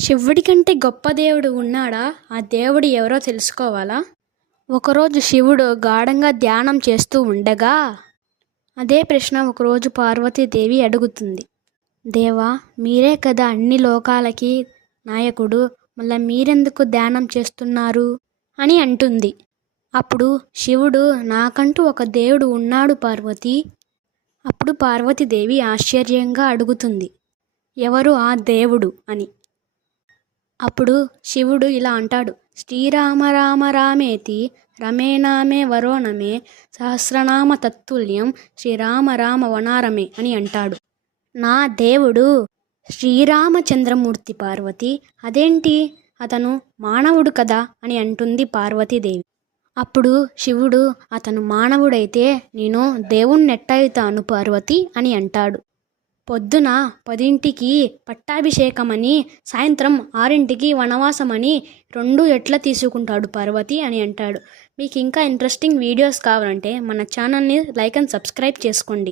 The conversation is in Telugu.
శివుడి కంటే గొప్ప దేవుడు ఉన్నాడా? ఆ దేవుడు ఎవరో తెలుసుకోవాలా? ఒకరోజు శివుడు గాఢంగా ధ్యానం చేస్తూ ఉండగా అదే ప్రశ్న ఒకరోజు పార్వతీదేవి అడుగుతుంది. దేవా, మీరే కదా అన్ని లోకాలకి నాయకుడు, మళ్ళీ మీరెందుకు ధ్యానం చేస్తున్నారు అని అంటుంది. అప్పుడు శివుడు, నాకంటూ ఒక దేవుడు ఉన్నాడు పార్వతి. అప్పుడు పార్వతీదేవి ఆశ్చర్యంగా అడుగుతుంది, ఎవరు ఆ దేవుడు అని. అప్పుడు శివుడు ఇలా అంటాడు, శ్రీరామ రామ రామేతి రమేనామే వరోనమే సహస్రనామ తత్తుల్యం శ్రీరామ రామ వనారమే అని అంటాడు. నా దేవుడు శ్రీరామచంద్రమూర్తి పార్వతి. అదేంటి, అతను మానవుడు కదా అని అంటుంది పార్వతీదేవి. అప్పుడు శివుడు, అతను మానవుడైతే నేను దేవుణ్ణెట్టయితాను పార్వతి అని అంటాడు. పొద్దున 10ంటికి పట్టాభిషేకమని, సాయంత్రం 6ంటికి వనవాసమని 2 ఎట్లా తీసుకుంటాడు పార్వతి అని అంటాడు. మీకు ఇంకా ఇంట్రెస్టింగ్ వీడియోస్ కావాలంటే మన ఛానల్ని లైక్ అండ్ సబ్స్క్రైబ్ చేసుకోండి.